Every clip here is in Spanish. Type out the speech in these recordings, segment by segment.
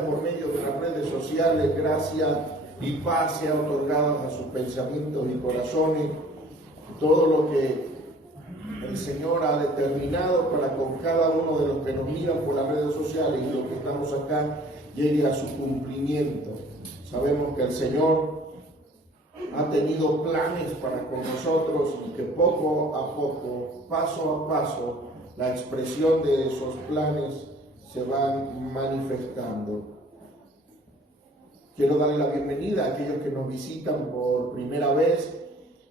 bienvenida por medio de las redes sociales. Gracia y paz sean otorgadas a sus pensamientos y corazones. Todo lo que el Señor ha determinado para con cada uno de los que nos miran por las redes sociales y los que estamos acá llegue a su cumplimiento. Sabemos que el Señor ha tenido planes para con nosotros y que poco a poco, paso a paso, la expresión de esos planes se van manifestando. Quiero darle la bienvenida a aquellos que nos visitan por primera vez.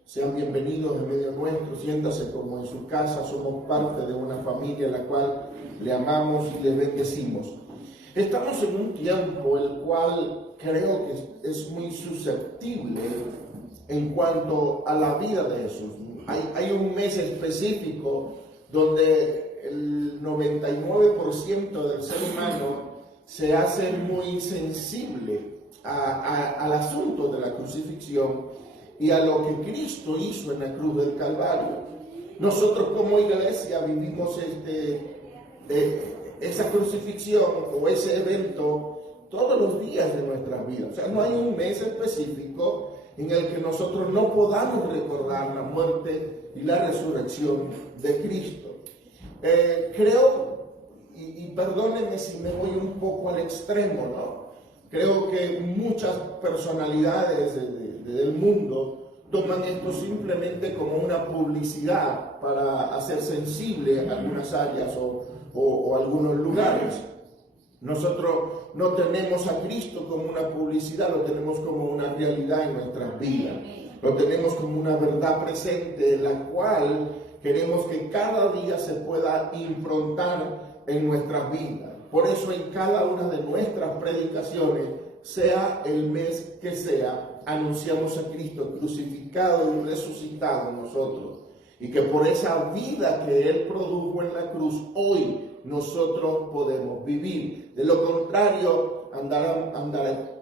Sean bienvenidos en medio nuestro, siéntase como en su casa. Somos parte de una familia a la cual le amamos y le bendecimos. Estamos en un tiempo el cual creo que es muy susceptible en cuanto a la vida de Jesús. Hay un mes específico donde el 99% del ser humano se hace muy sensible al asunto de la crucifixión y a lo que Cristo hizo en la cruz del Calvario. Nosotros como iglesia vivimos esa crucifixión o ese evento todos los días de nuestras vidas. O sea, no hay un mes específico en el que nosotros no podamos recordar la muerte y la resurrección de Cristo. Creo, y perdónenme si me voy un poco al extremo, ¿no? Creo que muchas personalidades del mundo toman esto simplemente como una publicidad para hacer sensible algunas áreas o algunos lugares. Nosotros no tenemos a Cristo como una publicidad, lo tenemos como una realidad en nuestras vidas. Lo tenemos como una verdad presente, la cual queremos que cada día se pueda improntar en nuestras vidas. Por eso en cada una de nuestras predicaciones, sea el mes que sea, anunciamos a Cristo crucificado y resucitado en nosotros. Y que por esa vida que Él produjo en la cruz, hoy nosotros podemos vivir. De lo contrario,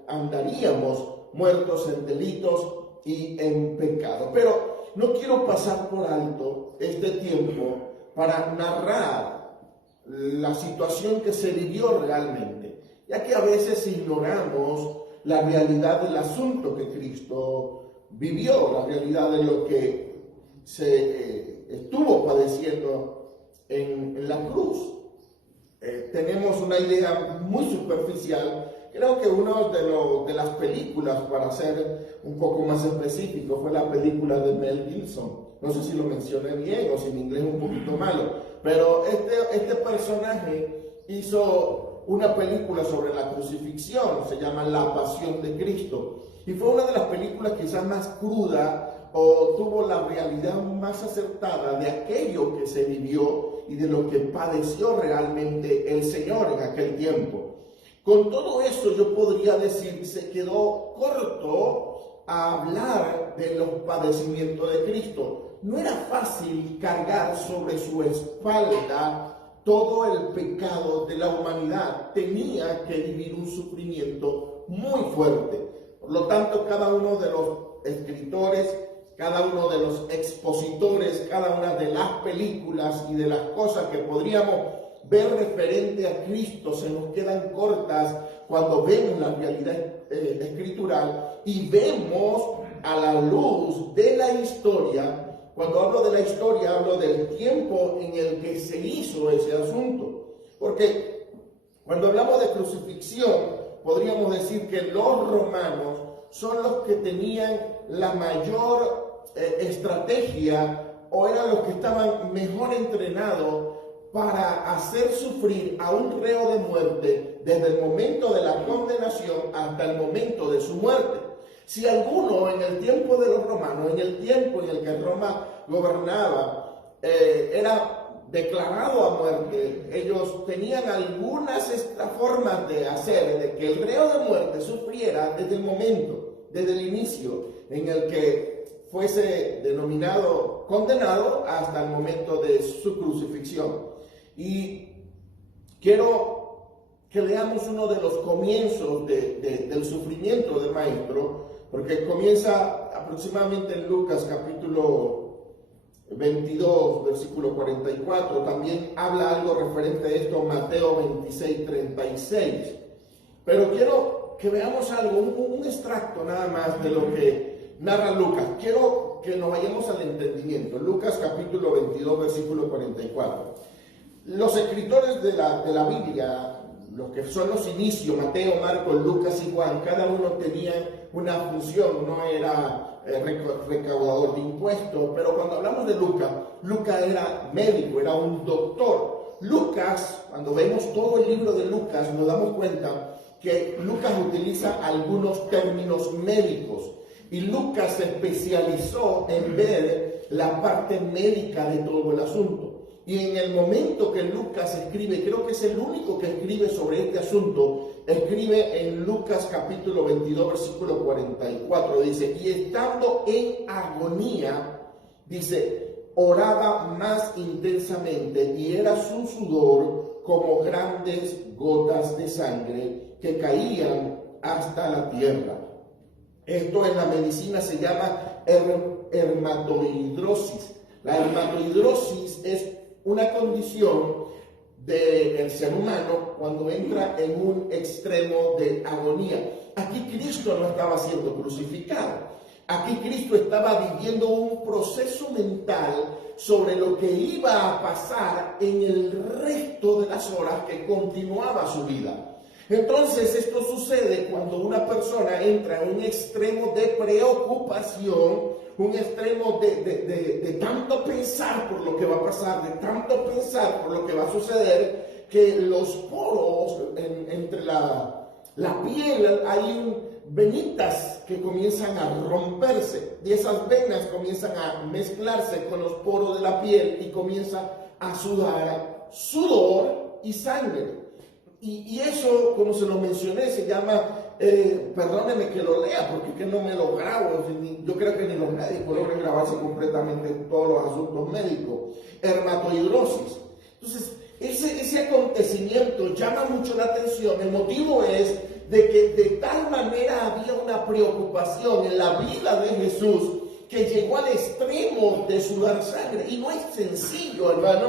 andaríamos muertos en delitos y en pecado. Pero no quiero pasar por alto este tiempo para narrar la situación que se vivió realmente, ya que a veces ignoramos la realidad del asunto que Cristo vivió, la realidad de lo que se estuvo padeciendo en la cruz. Tenemos una idea muy superficial. Creo que una de las películas, para ser un poco más específico, fue la película de Mel Gibson. No sé si lo mencioné bien o si mi inglés es un poquito malo, pero este personaje hizo una película sobre la crucifixión, se llama La Pasión de Cristo, y fue una de las películas quizás más cruda o tuvo la realidad más acertada de aquello que se vivió y de lo que padeció realmente el Señor en aquel tiempo. Con todo eso yo podría decir que se quedó corto a hablar de los padecimientos de Cristo. No era fácil cargar sobre su espalda todo el pecado de la humanidad. Tenía que vivir un sufrimiento muy fuerte. Por lo tanto, cada uno de los escritores, cada uno de los expositores, cada una de las películas y de las cosas que podríamos ver referente a Cristo se nos quedan cortas cuando vemos la realidad escritural y vemos a la luz de la historia. Cuando hablo de la historia, hablo del tiempo en el que se hizo ese asunto. Porque cuando hablamos de crucifixión, podríamos decir que los romanos son los que tenían la mayor estrategia o eran los que estaban mejor entrenados para hacer sufrir a un reo de muerte desde el momento de la condenación hasta el momento de su muerte. Si alguno en el tiempo de los romanos, en el tiempo en el que Roma gobernaba, era declarado a muerte, ellos tenían algunas formas de hacer de que el reo de muerte sufriera desde el momento, desde el inicio en el que fuese denominado condenado hasta el momento de su crucifixión. Y quiero que leamos uno de los comienzos del sufrimiento del Maestro, porque comienza aproximadamente en Lucas capítulo 22, versículo 44. También habla algo referente a esto Mateo 26, 36. Pero quiero que veamos algo, un extracto nada más de lo que narra Lucas. Quiero que nos vayamos al entendimiento. Lucas capítulo 22, versículo 44. Los escritores de la Biblia, los que son los inicios, Mateo, Marcos, Lucas y Juan, cada uno tenía una función. Uno era recaudador de impuestos, pero cuando hablamos de Lucas, Lucas era médico, era un doctor. Lucas, cuando vemos todo el libro de Lucas, nos damos cuenta que Lucas utiliza algunos términos médicos y Lucas se especializó en ver la parte médica de todo el asunto. Y en el momento que Lucas escribe, creo que es el único que escribe sobre este asunto, escribe en Lucas capítulo 22, versículo 44, dice, y estando en agonía, dice, oraba más intensamente y era su sudor como grandes gotas de sangre que caían hasta la tierra. Esto en la medicina se llama dermatohidrosis. La dermatohidrosis es una condición del ser humano cuando entra en un extremo de agonía. Aquí Cristo no estaba siendo crucificado. Aquí Cristo estaba viviendo un proceso mental sobre lo que iba a pasar en el resto de las horas que continuaba su vida. Entonces esto sucede cuando una persona entra en un extremo de preocupación, un extremo de tanto pensar por lo que va a pasar, de tanto pensar por lo que va a suceder, que los poros entre la piel hay venitas que comienzan a romperse y esas venas comienzan a mezclarse con los poros de la piel y comienza a sudar sudor y sangre. Y eso, como se lo mencioné, se llama, perdónenme que lo lea, porque es que no me lo grabo, yo creo que ni los médicos logran grabarse completamente todos los asuntos médicos. Dermatohidrosis. Entonces, ese acontecimiento llama mucho la atención. El motivo es de que de tal manera había una preocupación en la vida de Jesús que llegó al extremo de sudar sangre. Y no es sencillo, hermano,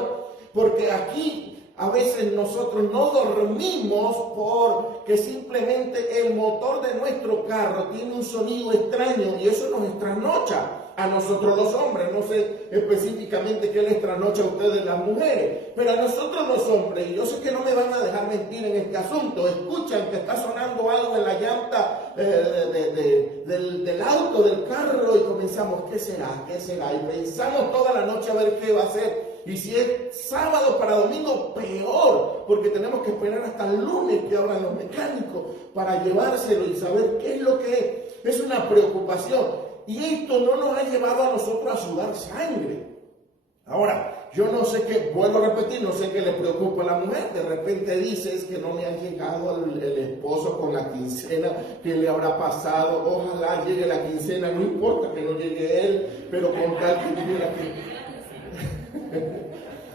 porque aquí a veces nosotros no dormimos porque simplemente el motor de nuestro carro tiene un sonido extraño y eso nos trasnocha a nosotros los hombres. No sé específicamente qué les trasnocha a ustedes las mujeres, pero a nosotros los hombres, y yo sé que no me van a dejar mentir en este asunto, escuchan que está sonando algo en la llanta del auto, del carro, y comenzamos, ¿qué será? ¿Qué será? Y pensamos toda la noche a ver qué va a ser. Y si es sábado para domingo, peor, porque tenemos que esperar hasta el lunes que abran los mecánicos para llevárselo y saber qué es lo que es. Es una preocupación. Y esto no nos ha llevado a nosotros a sudar sangre. Ahora, yo no sé qué, vuelvo a repetir, no sé qué le preocupa a la mujer. De repente dices que no me ha llegado el esposo con la quincena, que le habrá pasado. Ojalá llegue la quincena, no importa que no llegue él, pero con tal que llegue la quincena.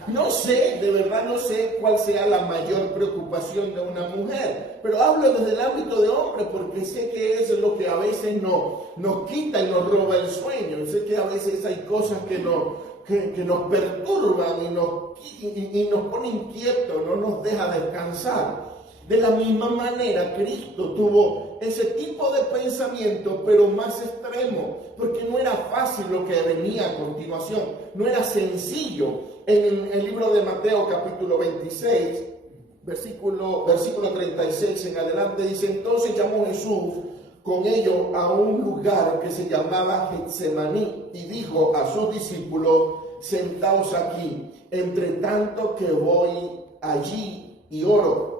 No sé, de verdad no sé cuál sea la mayor preocupación de una mujer, pero hablo desde el ámbito de hombre porque sé que eso es lo que a veces nos quita y nos roba el sueño. Sé que a veces hay cosas que nos perturban y nos pone inquietos, no nos deja descansar. De la misma manera, Cristo tuvo ese tipo de pensamiento, pero más extremo, porque no era fácil lo que venía a continuación, no era sencillo. En el libro de Mateo, capítulo 26, versículo 36 en adelante, dice, entonces llamó Jesús con ellos a un lugar que se llamaba Getsemaní y dijo a sus discípulos, sentaos aquí, entre tanto que voy allí y oro.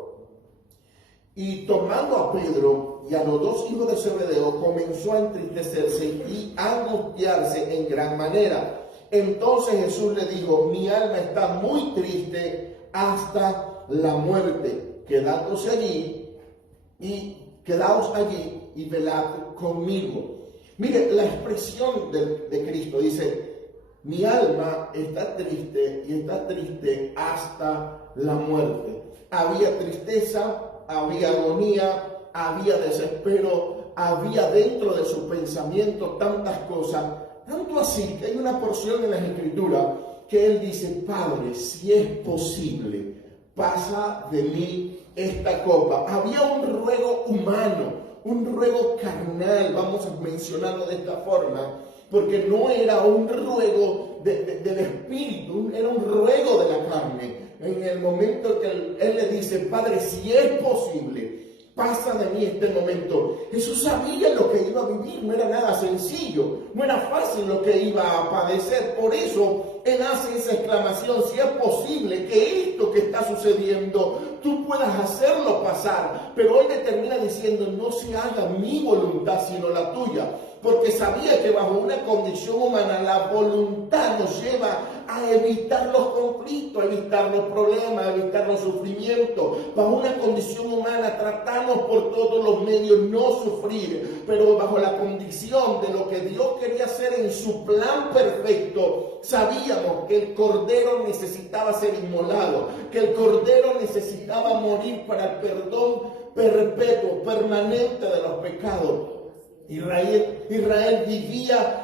Y tomando a Pedro y a los dos hijos de Zebedeo, comenzó a entristecerse y a angustiarse en gran manera. Entonces Jesús le dijo, mi alma está muy triste hasta la muerte. Quedaos allí y velad conmigo. Mire, la expresión de Cristo dice, mi alma está triste y está triste hasta la muerte. Había tristeza, había agonía, había desespero, había dentro de su pensamiento tantas cosas, tanto así que hay una porción en las Escrituras que él dice, Padre, si es posible, pasa de mí esta copa. Había un ruego humano, un ruego carnal, vamos a mencionarlo de esta forma, porque no era un ruego del espíritu, era un ruego de la carne. En el momento que él le dice, Padre, si es posible, pasa de mí este momento. Jesús sabía lo que iba a vivir, no era nada sencillo, no era fácil lo que iba a padecer. Por eso él hace esa exclamación, si es posible que esto que está sucediendo, tú puedas hacerlo pasar. Pero él le termina diciendo, no se haga mi voluntad, sino la tuya. Porque sabía que bajo una condición humana la voluntad nos lleva a evitar los conflictos, a evitar los problemas, a evitar los sufrimientos. Bajo una condición humana tratamos por todos los medios no sufrir, pero bajo la condición de lo que Dios quería hacer en su plan perfecto, sabíamos que el Cordero necesitaba ser inmolado, que el Cordero necesitaba morir para el perdón perpetuo, permanente de los pecados. Israel vivía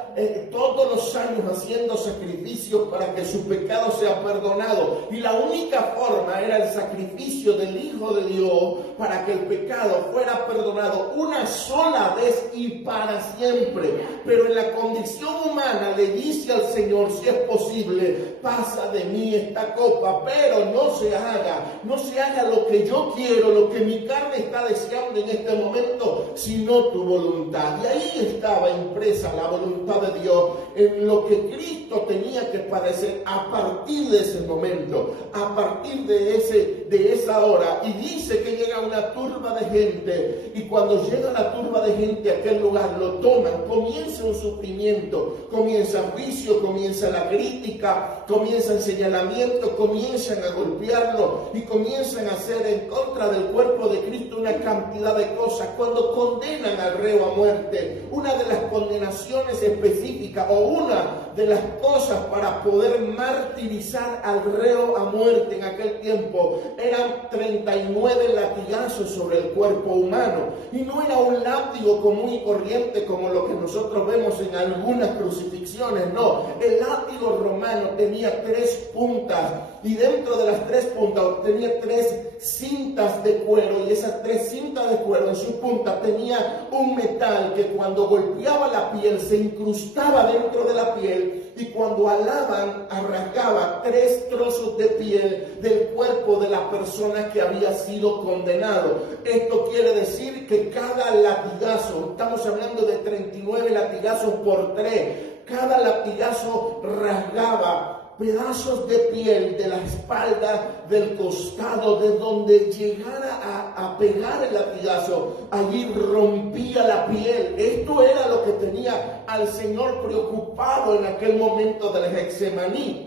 todos los años haciendo sacrificios para que su pecado sea perdonado, y la única forma era el sacrificio del Hijo de Dios para que el pecado fuera perdonado una sola vez y para siempre. Pero en la condición humana le dice al Señor, si es posible, pasa de mí esta copa, pero no se haga lo que yo quiero, lo que mi carne está deseando en este momento, sino tu voluntad. Y ahí estaba impresa la voluntad de Dios, en lo que Cristo tenía que padecer a partir de ese momento, a partir de esa hora. Y dice que llega una turba de gente, y cuando llega la turba de gente a aquel lugar, lo toman, comienza un sufrimiento, comienza el juicio, comienza la crítica, comienza el señalamiento, comienzan a golpearlo y comienzan a hacer en contra del cuerpo de Cristo una cantidad de cosas. Cuando condenan al reo a muerte, una de las condenaciones específicas o una de las cosas para poder martirizar al reo a muerte en aquel tiempo eran 39 latigazos sobre el cuerpo humano, y no era un látigo común y corriente como lo que nosotros vemos en algunas crucifixiones. No, el látigo romano tenía 3 puntas, y dentro de las 3 puntas tenía 3 cintas de cuero, y esas 3 cintas de cuero en su punta tenía un metal que cuando golpeaba la piel se incrustaba dentro de la piel, y cuando alaban arrancaba 3 trozos de piel del cuerpo de la persona que había sido condenado. Esto quiere decir que cada latigazo, estamos hablando de 39 latigazos por 3, cada latigazo rasgaba pedazos de piel de la espalda, del costado, de donde llegara a pegar el latigazo, allí rompía la piel. Esto era lo que tenía al Señor preocupado en aquel momento del Getsemaní.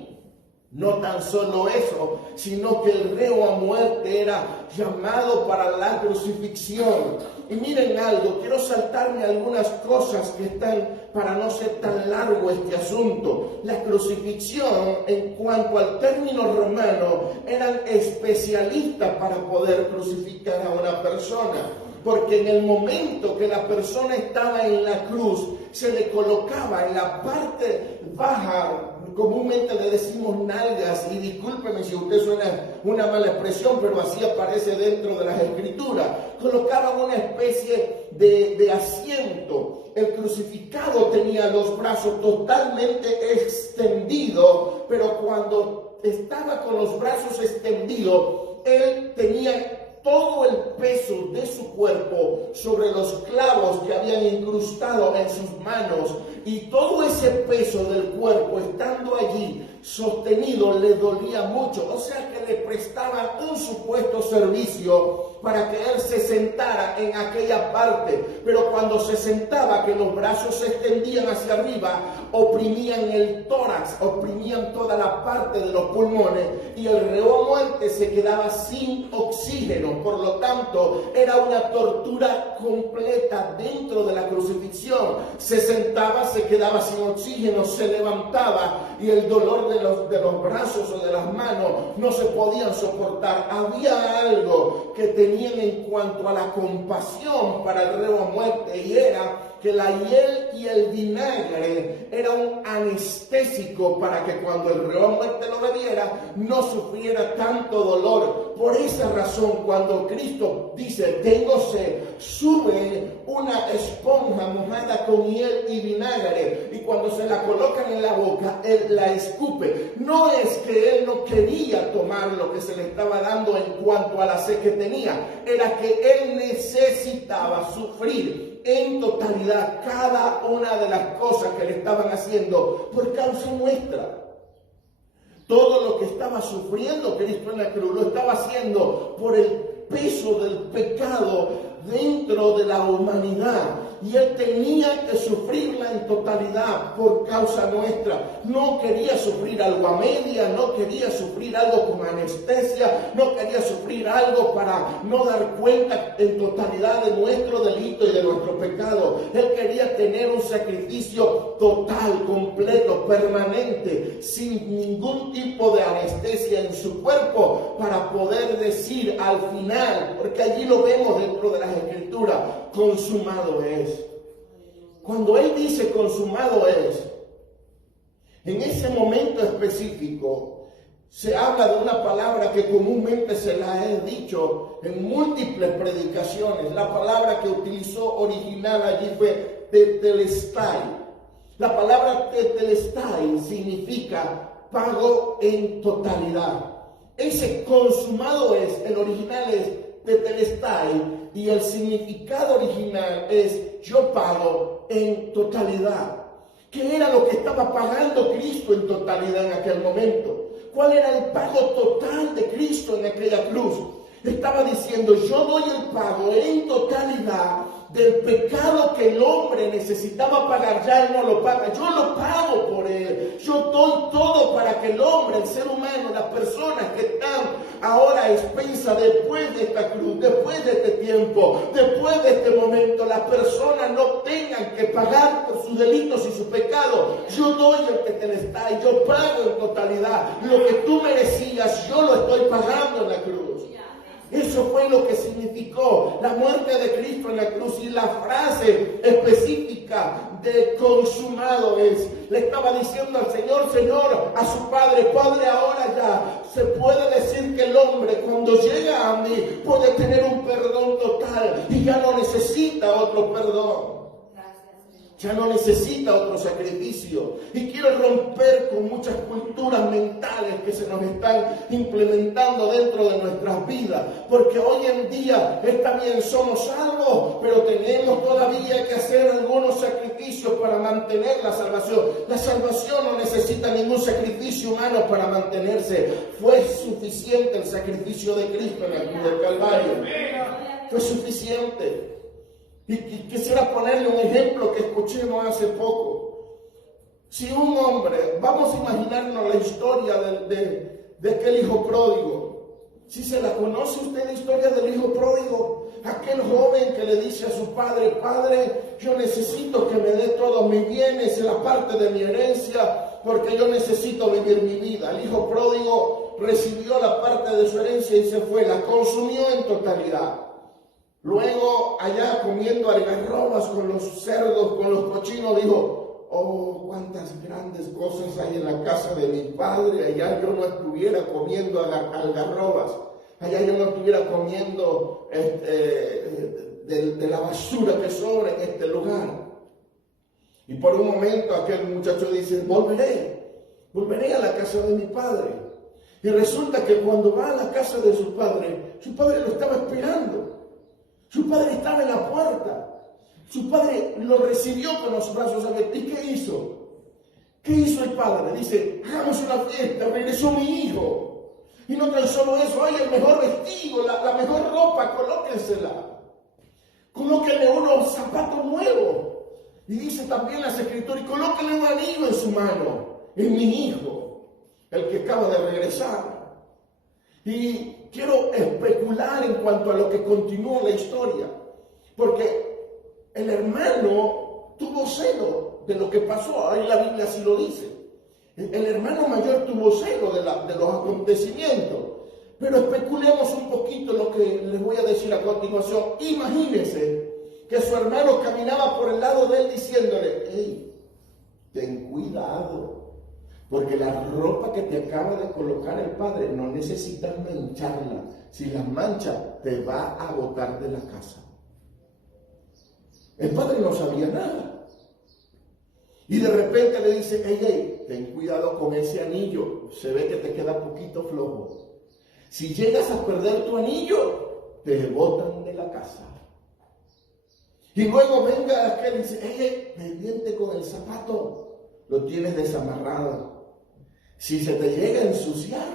No tan solo eso, sino que el reo a muerte era llamado para la crucifixión. Y miren algo, quiero saltarme algunas cosas que están, para no ser tan largo este asunto. La crucifixión, en cuanto al término romano, eran especialistas para poder crucificar a una persona. Porque en el momento que la persona estaba en la cruz, se le colocaba en la parte baja, comúnmente le decimos nalgas, y discúlpeme si usted suena una mala expresión, pero así aparece dentro de las escrituras. Colocaban una especie de asiento. El crucificado tenía los brazos totalmente extendidos, pero cuando estaba con los brazos extendidos, él tenía todo el peso de su cuerpo sobre los clavos que habían incrustado en sus manos, y todo ese peso del cuerpo estando allí sostenido le dolía mucho. O sea que le prestaban un supuesto servicio para que él se sentara en aquella parte, pero cuando se sentaba, que los brazos se extendían hacia arriba, oprimían el tórax, oprimían toda la parte de los pulmones, y el reo a muerte se quedaba sin oxígeno. Por lo tanto, era una tortura completa dentro de la crucifixión. Se sentaba, se quedaba sin oxígeno, se levantaba, y el dolor de los brazos o de las manos no se podían soportar. Había algo que tenían en cuanto a la compasión para el reo a muerte, y era que la hiel y el vinagre era un anestésico para que cuando el reo muerte lo bebiera no sufriera tanto dolor. Por esa razón, cuando Cristo dice tengo sed, sube una esponja mojada con hiel y vinagre, y cuando se la colocan en la boca, él la escupe. No es que él no quería tomar lo que se le estaba dando en cuanto a la sed que tenía, era que él necesitaba sufrir en totalidad cada una de las cosas que le estaban haciendo por causa nuestra. Todo lo que estaba sufriendo Cristo en la cruz lo estaba haciendo por el peso del pecado dentro de la humanidad, y él tenía que sufrirla en totalidad por causa nuestra. No quería sufrir algo a media, no quería sufrir algo con anestesia, no quería sufrir algo para no dar cuenta en totalidad de nuestro delito y de nuestro pecado. Él quería tener un sacrificio total, completo, permanente, sin ningún tipo de anestesia en su cuerpo, para poder decir al final, porque allí lo vemos dentro de las Escrituras, consumado es. Cuando él dice consumado es, en ese momento específico se habla de una palabra que comúnmente se la he dicho en múltiples predicaciones. La palabra que utilizó original allí fue tetelestai. La palabra tetelestai significa pago en totalidad. Ese consumado es, el original es tetelestai, y el significado original es yo pago en totalidad. ¿Qué era lo que estaba pagando Cristo en totalidad en aquel momento? ¿Cuál era el pago total de Cristo en aquella cruz? Estaba diciendo, yo doy el pago en totalidad del pecado que el hombre necesitaba pagar. Ya él no lo paga, yo lo pago por él. Yo doy todo para que el hombre, el ser humano, las personas que están ahora a expensa después de esta cruz, después de este tiempo, después de este momento, las personas no tengan que pagar por sus delitos y su pecado. Yo doy el que te está y yo pago en totalidad. Lo que tú merecías, yo lo estoy pagando en la cruz. Eso fue lo que significó la muerte de Cristo en la cruz, y la frase específica de consumado es, le estaba diciendo al Señor, Señor, a su Padre, Padre, ahora ya se puede decir que el hombre cuando llega a mí puede tener un perdón total y ya no necesita otro perdón. Ya no necesita otro sacrificio. Y quiero romper con muchas culturas mentales que se nos están implementando dentro de nuestras vidas. Porque hoy en día está bien, somos salvos, pero tenemos todavía que hacer algunos sacrificios para mantener la salvación. La salvación no necesita ningún sacrificio humano para mantenerse. Fue suficiente el sacrificio de Cristo en la cruz del Calvario. Fue suficiente. Y quisiera ponerle un ejemplo que escuchemos hace poco. Si un hombre, vamos a imaginarnos la historia de aquel hijo pródigo. Si se la conoce usted, la historia del hijo pródigo, aquel joven que le dice a su padre, Padre, yo necesito que me dé todos mis bienes y la parte de mi herencia, porque yo necesito vivir mi vida. El hijo pródigo recibió la parte de su herencia y se fue, la consumió en totalidad. Luego, allá comiendo algarrobas con los cerdos, con los cochinos, dijo, oh, cuántas grandes cosas hay en la casa de mi padre. Allá yo no estuviera comiendo algarrobas. Allá yo no estuviera comiendo de la basura que sobra en este lugar. Y por un momento aquel muchacho dice, volveré a la casa de mi padre. Y resulta que cuando va a la casa de su padre lo estaba esperando. Su padre estaba en la puerta. Su padre lo recibió con los brazos abiertos. ¿Y qué hizo? ¿Qué hizo el padre? Dice, hagamos una fiesta, regresó mi hijo. Y no tan solo eso, hay el mejor vestido, la mejor ropa, colóquensela. Colóquenle unos zapatos nuevos. Y dice también las Escrituras, y colóquenle un anillo en su mano. Es mi hijo, el que acaba de regresar. Y quiero especular en cuanto a lo que continúa la historia, porque el hermano tuvo celo de lo que pasó, ahí la Biblia así lo dice. El hermano mayor tuvo celo de los acontecimientos, pero especulemos un poquito lo que les voy a decir a continuación. Imagínense que su hermano caminaba por el lado de él diciéndole: hey, ten cuidado, porque la ropa que te acaba de colocar el padre no necesitas mancharla. Si la mancha, te va a botar de la casa. El padre no sabía nada. Y de repente le dice: hey, ten cuidado con ese anillo, se ve que te queda poquito flojo. Si llegas a perder tu anillo, te botan de la casa. Y luego venga aquel y dice: hey, pendiente con el zapato, lo tienes desamarrado. Si se te llega a ensuciar,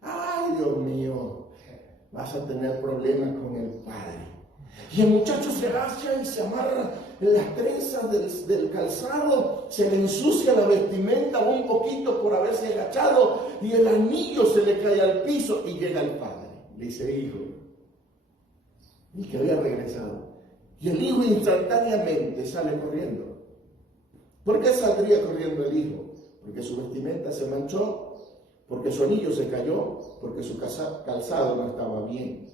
ay, Dios mío, vas a tener problemas con el padre. Y el muchacho se agacha y se amarra las trenzas del calzado, se le ensucia la vestimenta un poquito por haberse agachado y el anillo se le cae al piso y llega el padre. Le dice: hijo, y que había regresado. Y el hijo instantáneamente sale corriendo. ¿Por qué saldría corriendo el hijo? Porque su vestimenta se manchó, porque su anillo se cayó, porque su calzado no estaba bien.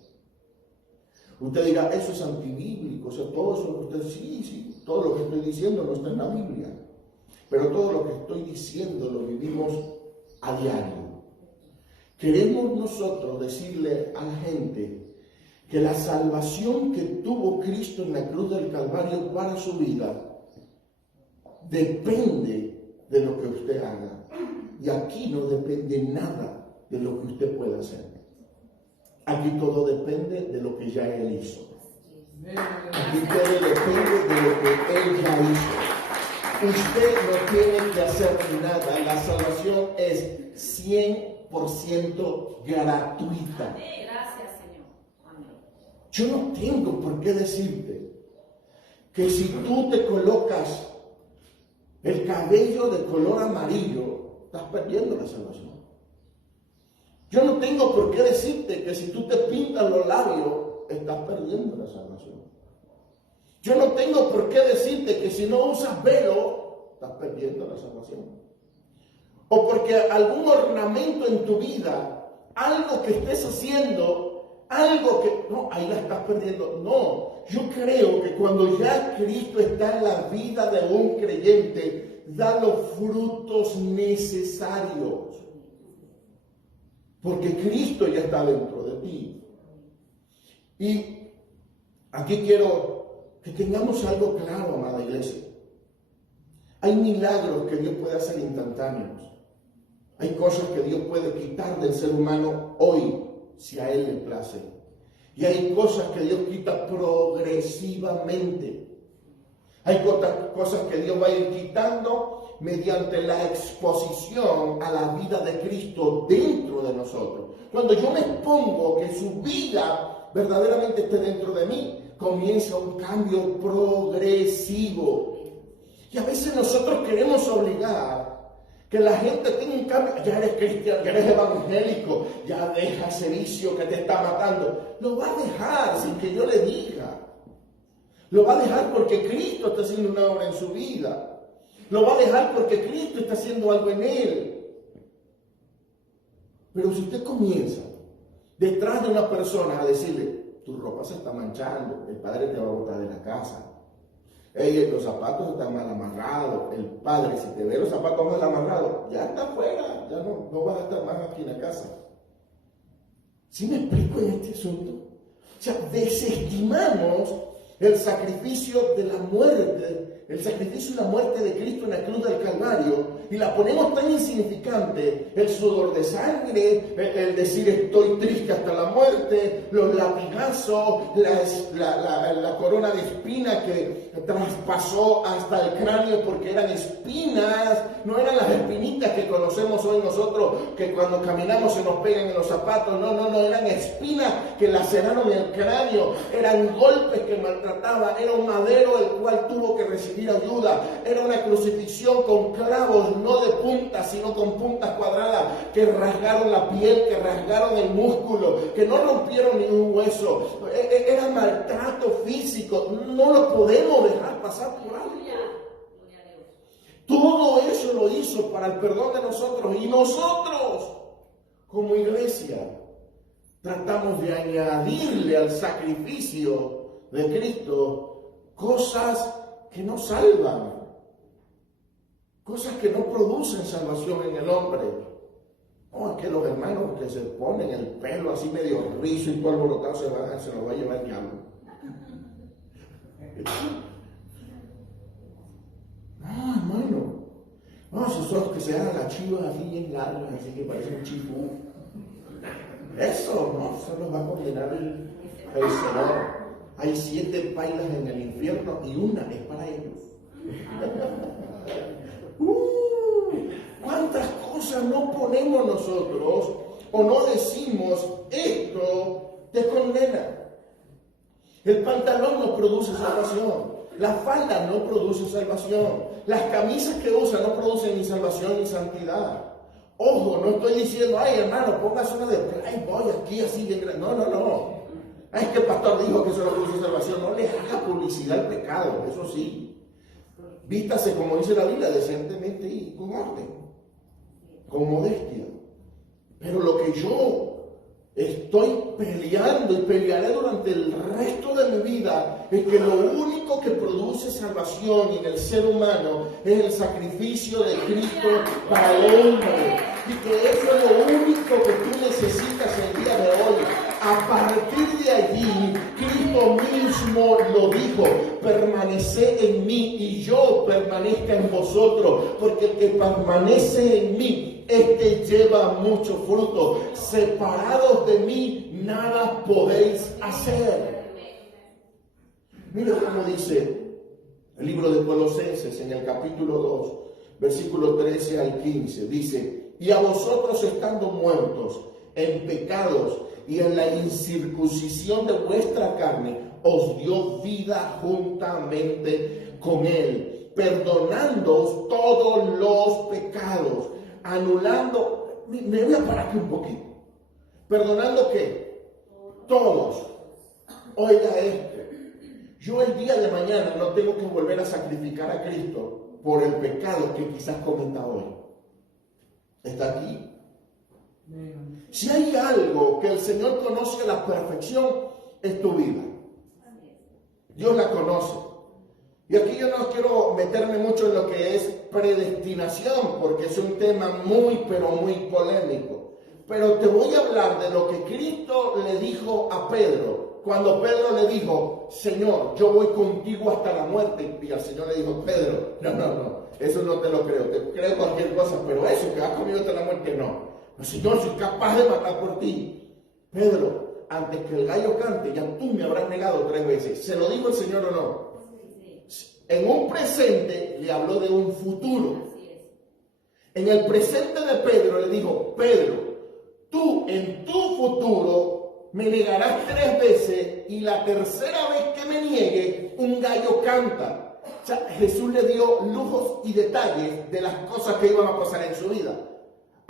Usted dirá: eso es antibíblico, o sea, todo eso que usted, sí, todo lo que estoy diciendo no está en la Biblia. Pero todo lo que estoy diciendo lo vivimos a diario. Queremos nosotros decirle a la gente que la salvación que tuvo Cristo en la cruz del Calvario para su vida depende de lo que usted haga. Y aquí no depende nada de lo que usted pueda hacer. Aquí todo depende de lo que ya Él hizo. Aquí todo depende de lo que Él ya hizo. Usted no tiene que hacer nada. La salvación es 100% gratuita. Yo no tengo por qué decirte que si tú te colocas el cabello de color amarillo, estás perdiendo la salvación. Yo no tengo por qué decirte que si tú te pintas los labios, estás perdiendo la salvación. Yo no tengo por qué decirte que si no usas velo, estás perdiendo la salvación. O porque algún ornamento en tu vida, algo que estés haciendo, algo que, no, ahí la estás perdiendo. No, yo creo que cuando ya Cristo está en la vida de un creyente, da los frutos necesarios. Porque Cristo ya está dentro de ti. Y aquí quiero que tengamos algo claro, amada iglesia. Hay milagros que Dios puede hacer instantáneos. Hay cosas que Dios puede quitar del ser humano hoy, si a Él le place. Y hay cosas que Dios quita progresivamente. Hay cosas que Dios va a ir quitando mediante la exposición a la vida de Cristo dentro de nosotros. Cuando yo me expongo que su vida verdaderamente esté dentro de mí, comienza un cambio progresivo. Y a veces nosotros queremos obligar que la gente tenga un cambio. Ya eres cristiano, ya eres evangélico, ya deja ese vicio que te está matando. Lo va a dejar sin que yo le diga. Lo va a dejar porque Cristo está haciendo una obra en su vida. Lo va a dejar porque Cristo está haciendo algo en él. Pero si usted comienza detrás de una persona a decirle: tu ropa se está manchando, el padre te va a botar de la casa. Los zapatos están mal amarrados. El padre, si te ve los zapatos mal amarrados, ya está afuera, ya no vas a estar más aquí en la casa. ¿Sí me explico en este asunto? O sea, desestimamos el sacrificio de la muerte, el sacrificio de la muerte de Cristo en la cruz del Calvario, y la ponemos tan insignificante: el sudor de sangre, el decir estoy triste hasta la muerte, los latigazos, la corona de espinas que traspasó hasta el cráneo porque eran espinas, no eran las espinitas que conocemos hoy nosotros, que cuando caminamos se nos pegan en los zapatos, no, eran espinas que laceraron el cráneo, eran golpes que maltrataban, era un madero el cual tuvo que recibir ayuda, era una crucifixión con clavos, no de puntas, sino con puntas cuadradas, que rasgaron la piel, que rasgaron el músculo, que no rompieron ningún hueso. Era maltrato físico, no lo podemos dejar pasar por alto. Todo eso lo hizo para el perdón de nosotros, y nosotros, como iglesia, tratamos de añadirle al sacrificio de Cristo cosas que no salvan, cosas que no producen salvación en el hombre. No, es que los hermanos que se ponen el pelo así medio rizo y todo alborotado se lo va a llevar el diablo. No, hermano. No, esos que se dan las chivas así bien largas, así que parecen un chifú. Eso los va a condenar el Señor. Hay 7 pailas en el infierno y una es para ellos. ¿Cuántas cosas no ponemos nosotros o no decimos esto te condena? El pantalón no produce salvación. La falda no produce salvación. Las camisas que usa no producen ni salvación ni santidad. Ojo, no estoy diciendo, ay hermano, póngase una de Playboy aquí así bien grande. No. Es que el pastor dijo que eso no produce salvación. No le haga publicidad al pecado, eso sí. Vístase, como dice la Biblia, decentemente y con orden, con modestia. Pero lo que yo estoy peleando y pelearé durante el resto de mi vida es que lo único que produce salvación en el ser humano es el sacrificio de Cristo para el hombre. Y que eso es lo único que tú necesitas el día de hoy. A partir de allí, Cristo mismo lo dijo: permaneced en mí y yo permanezca en vosotros, porque el que permanece en mí, este lleva mucho fruto. Separados de mí, nada podéis hacer. Mira cómo dice el libro de Colosenses en el capítulo 2, versículo 13 al 15. Dice: y a vosotros estando muertos en pecados y en la incircuncisión de vuestra carne, os dio vida juntamente con él, perdonándoos todos los pecados, anulando, me voy a parar aquí un poquito, perdonando ¿qué? Todos. Oiga esto, yo el día de mañana no tengo que volver a sacrificar a Cristo por el pecado que quizás cometa hoy. ¿Está aquí? Si hay algo que el Señor conoce a la perfección, es tu vida. Dios la conoce. Y aquí yo no quiero meterme mucho en lo que es predestinación, porque es un tema muy, pero muy polémico. Pero te voy a hablar de lo que Cristo le dijo a Pedro, cuando Pedro le dijo: Señor, yo voy contigo hasta la muerte. Y al Señor le dijo: Pedro, no, eso no te lo creo. Te creo cualquier cosa, pero eso que vas conmigo hasta la muerte, no. Señor, soy capaz de matar por ti. Pedro, antes que el gallo cante, ya tú me habrás negado 3 veces. ¿Se lo dijo el Señor o no? En un presente le habló de un futuro. En el presente de Pedro le dijo: Pedro, tú en tu futuro me negarás 3 veces y la tercera vez que me niegue, un gallo canta. O sea, Jesús le dio lujos y detalles de las cosas que iban a pasar en su vida.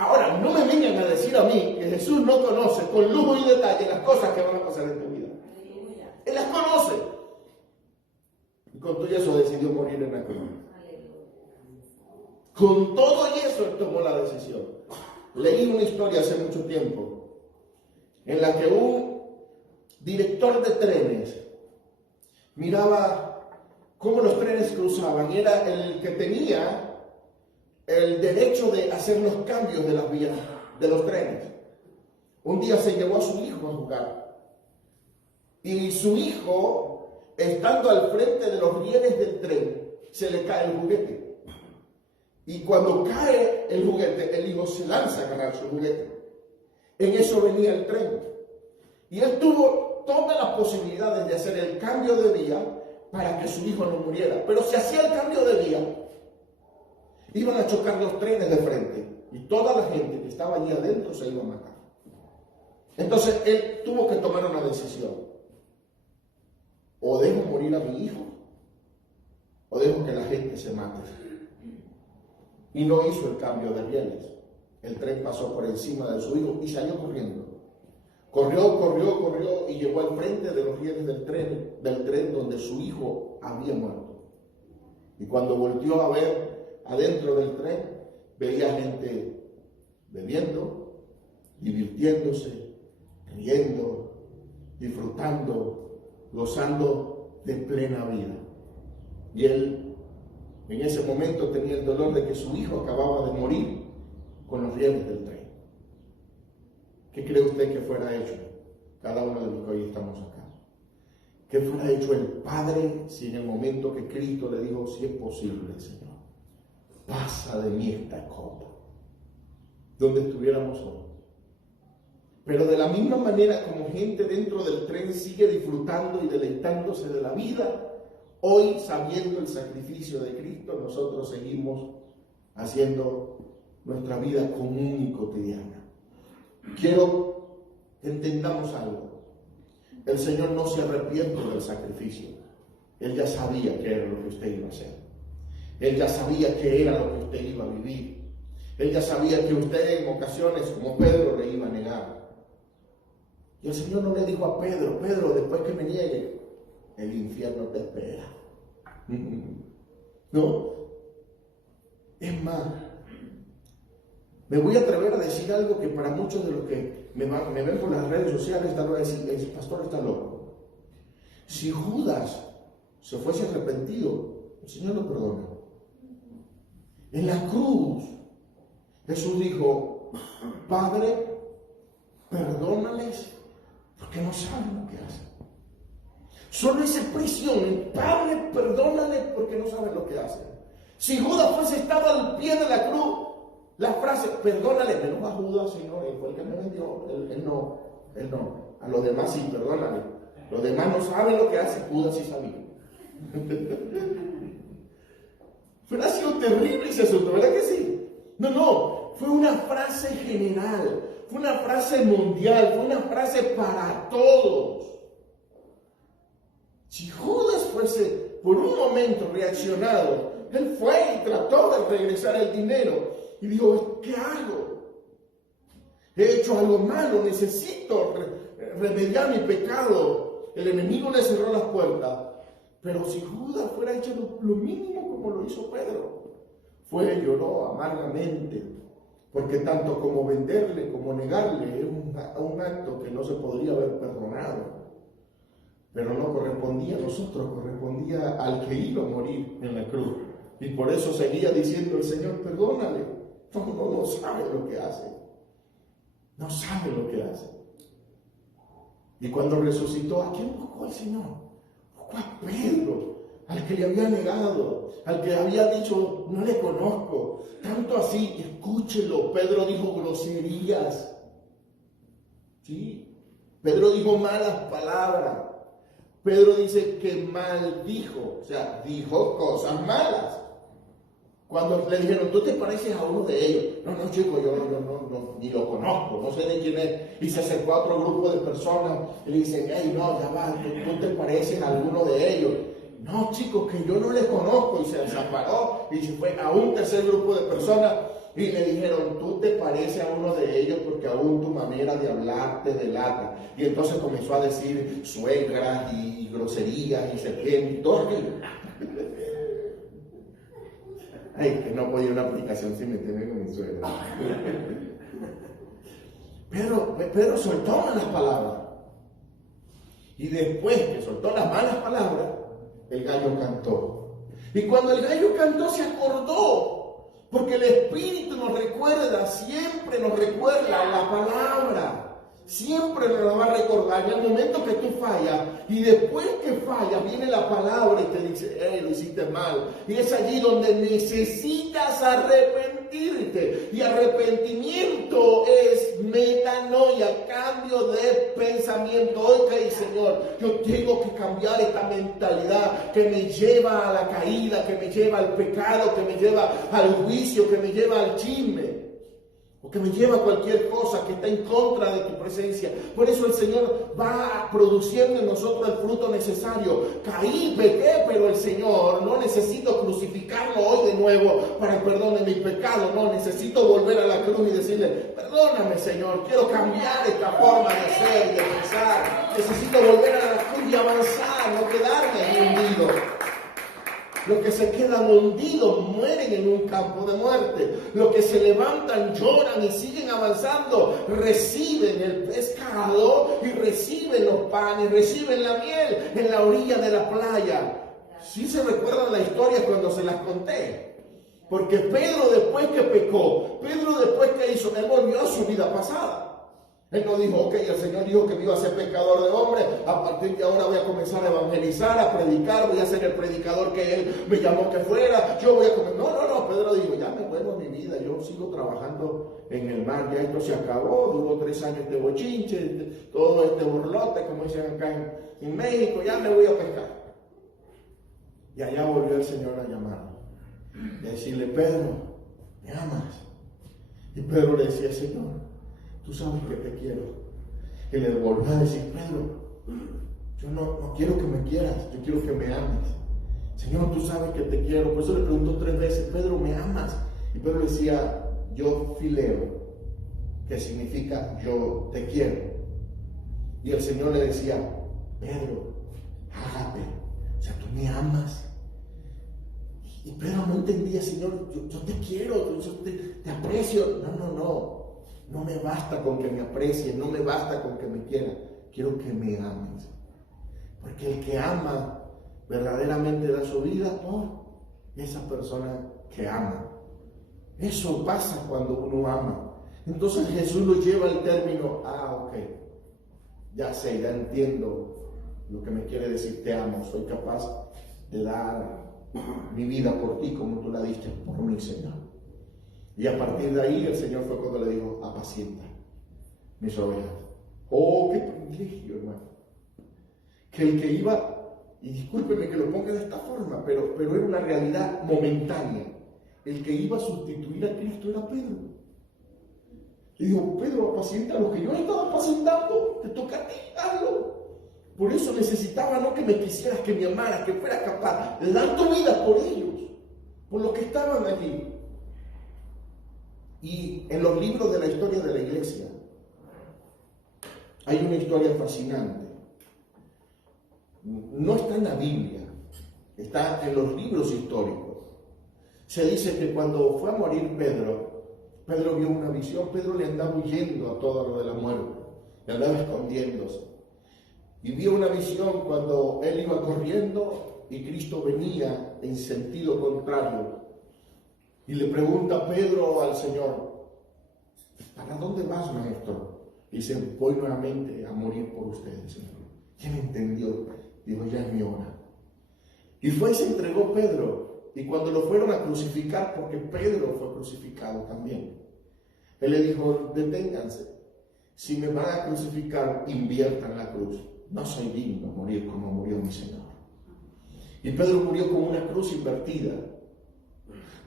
Ahora, no me vengan a decir a mí que Jesús no conoce con lujo y detalle las cosas que van a pasar en tu vida. Él las conoce. Y con todo eso decidió morir en la cruz. Con todo eso él tomó la decisión. Leí una historia hace mucho tiempo en la que un director de trenes miraba cómo los trenes cruzaban y era el que tenía el derecho de hacer los cambios de las vías de los trenes. Un día se llevó a su hijo a jugar y su hijo, estando al frente de los rieles del tren, se le cae el juguete. Y cuando cae el juguete, el hijo se lanza a agarrar su juguete. En eso venía el tren. Y él tuvo todas las posibilidades de hacer el cambio de vía para que su hijo no muriera. Pero si hacía el cambio de vía, iban a chocar los trenes de frente y toda la gente que estaba allí adentro se iba a matar. Entonces él tuvo que tomar una decisión: o dejo morir a mi hijo o dejo que la gente se mate. Y no hizo el cambio de rieles. El tren pasó por encima de su hijo y salió corriendo. Corrió y llegó al frente de los rieles del tren donde su hijo había muerto. Y cuando volteó a ver adentro del tren, veía gente bebiendo, divirtiéndose, riendo, disfrutando, gozando de plena vida. Y él en ese momento tenía el dolor de que su hijo acababa de morir con los rieles del tren. ¿Qué cree usted que fuera hecho cada uno de los que hoy estamos acá? ¿Qué fuera hecho el Padre si en el momento que Cristo le dijo, si es posible, Señor, pasa de mí esta copa? ¿Dónde estuviéramos hoy? Pero de la misma manera como gente dentro del tren sigue disfrutando y deleitándose de la vida, hoy, sabiendo el sacrificio de Cristo, nosotros seguimos haciendo nuestra vida común y cotidiana. Quiero que entendamos algo. El Señor no se arrepiente del sacrificio. Él ya sabía qué era lo que usted iba a hacer. Él ya sabía qué era lo que usted iba a vivir. Él ya sabía que usted en ocasiones, como Pedro, le iba a negar. Y el Señor no le dijo a Pedro, Pedro, después que me niegue, el infierno te espera. No. Es más, me voy a atrever a decir algo que para muchos de los que me ven por las redes sociales tal vez decir, el pastor está loco. Si Judas se fuese arrepentido, el Señor lo perdona. En la cruz, Jesús dijo, Padre, perdónales porque no saben lo que hacen. Solo esa expresión, Padre, perdónales porque no saben lo que hacen. Si Judas fuese estado al pie de la cruz, la frase, perdónale, menos a Judas, Señor, él fue el que me vendió, él no. A los demás sí, perdónale. Los demás no saben lo que hace, Judas sí sabía. Pero ha sido terrible ese asunto, ¿verdad que sí? No, fue una frase general, fue una frase mundial, fue una frase para todos. Si Judas fuese por un momento reaccionado, él fue y trató de regresar el dinero y dijo, ¿qué hago? He hecho algo malo, necesito remediar mi pecado. El enemigo le cerró las puertas. Pero si Judas fuera hecho lo mínimo como lo hizo Pedro, lloró amargamente, porque tanto como venderle como negarle es un acto que no se podría haber perdonado. Pero no correspondía a nosotros, correspondía al que iba a morir en la cruz. Y por eso seguía diciendo el Señor, perdónale. No sabe lo que hace. No sabe lo que hace. Y cuando resucitó, ¿a quién buscó el Señor? Buscó a Pedro, al que le había negado, al que había dicho, no le conozco. Tanto así, escúchelo, Pedro dijo groserías. ¿Sí? Pedro dijo malas palabras. Pedro dice que maldijo, o sea, dijo cosas malas. Cuando le dijeron, ¿tú te pareces a uno de ellos? No, chico, yo no, ni lo conozco, no sé de quién es. Y se acercó a otro grupo de personas y le dicen, hey, no, ya va, tú te pareces a alguno de ellos. No, chicos, que yo no les conozco. Y se desamparó y se fue a un tercer grupo de personas y le dijeron, tú te pareces a uno de ellos porque aún tu manera de hablar te delata. Y entonces comenzó a decir suegras y groserías y serpientes y todo aquello. Ay, que no podía una aplicación sin meterme con mi suegra. Pedro soltó malas palabras. Y después que soltó las malas palabras, el gallo cantó. Y cuando el gallo cantó se acordó. Porque el Espíritu nos recuerda, siempre nos recuerda la palabra. Siempre nos la va a recordar en el momento que tú fallas. Y después que fallas, viene la palabra y te dice, lo hiciste mal. Y es allí donde necesitas arrepentirte. Y arrepentimiento es metanoia, cambio de pensamiento. Ok, Señor, yo tengo que cambiar esta mentalidad que me lleva a la caída, que me lleva al pecado, que me lleva al juicio, que me lleva al chisme. O que me lleva a cualquier cosa que está en contra de tu presencia. Por eso el Señor va produciendo en nosotros el fruto necesario. Caí, pequé, pero el Señor, no necesito crucificarlo hoy de nuevo para el perdón de mi pecado. No, necesito volver a la cruz y decirle, perdóname, Señor, quiero cambiar esta forma de ser y de pensar. Necesito volver a la cruz y avanzar, no quedarme hundido. Los que se quedan hundidos mueren en un campo de muerte. Los que se levantan, lloran y siguen avanzando, reciben el pescado y reciben los panes, reciben la miel en la orilla de la playa. Sí se recuerdan la historia cuando se las conté. Porque Pedro después que pecó, Pedro después que hizo, él volvió a su vida pasada. Él no dijo, ok, el Señor dijo que me iba a ser pescador de hombres, a partir de ahora voy a comenzar a evangelizar, a predicar, voy a ser el predicador que Él me llamó que fuera, yo voy a comer. No, Pedro dijo, ya me vuelvo a mi vida, yo sigo trabajando en el mar, ya esto se acabó, duró 3 años este bochinche, todo este burlote, como dicen acá en México, ya me voy a pescar. Y allá volvió el Señor a llamarlo, y a decirle, Pedro, ¿me amas? Y Pedro le decía, Señor, tú sabes que te quiero. Y le volvió a decir, Pedro, yo no quiero que me quieras, yo quiero que me ames. Señor, tú sabes que te quiero. Por eso le preguntó 3 veces, Pedro, ¿me amas? Y Pedro decía, yo fileo, que significa yo te quiero. Y el Señor le decía, Pedro, hágate, o sea, tú me amas. Y Pedro no entendía, Señor, yo te quiero, yo te aprecio. No me basta con que me aprecies, no me basta con que me quieras. Quiero que me ames. Porque el que ama verdaderamente da su vida por esa persona que ama. Eso pasa cuando uno ama. Entonces Jesús lo lleva al término, ok, ya sé, ya entiendo lo que me quiere decir, te amo, soy capaz de dar mi vida por ti como tú la diste por mí, Señor. Y a partir de ahí el Señor fue cuando le dijo, apacienta mis ovejas. Oh, qué privilegio, hermano. Que el que iba, y discúlpeme que lo ponga de esta forma, pero era una realidad momentánea. El que iba a sustituir a Cristo era Pedro. Le dijo, Pedro, apacienta lo que yo he estado apacentando, te toca a ti, hazlo. Por eso necesitaba no que me quisieras, que me amaras, que fuera capaz de dar tu vida por ellos, por los que estaban allí. Y en los libros de la historia de la iglesia hay una historia fascinante. No está en la Biblia, está en los libros históricos. Se dice que cuando fue a morir Pedro vio una visión. Pedro le andaba huyendo a todo lo de la muerte, le andaba escondiéndose. Y vio una visión cuando él iba corriendo y Cristo venía en sentido contrario. Y le pregunta Pedro al Señor, ¿para dónde vas, maestro? Y dice, voy nuevamente a morir por ustedes, Señor. ¿Quién entendió? Dijo, ya es mi hora. Y fue y se entregó Pedro. Y cuando lo fueron a crucificar, porque Pedro fue crucificado también, él le dijo, deténganse. Si me van a crucificar, inviertan la cruz. No soy digno de morir como murió mi Señor. Y Pedro murió con una cruz invertida.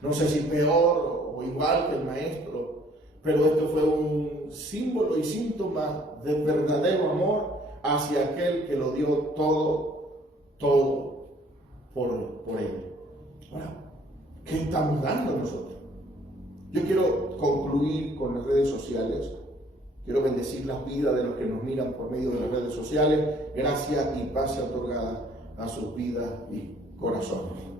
No sé si peor o igual que el maestro, pero esto fue un símbolo y síntoma de verdadero amor hacia aquel que lo dio todo por él. Ahora, ¿qué estamos dando nosotros? Yo quiero concluir con las redes sociales. Quiero bendecir las vidas de los que nos miran por medio de las redes sociales. Gracia y paz sea otorgada a sus vidas y corazones.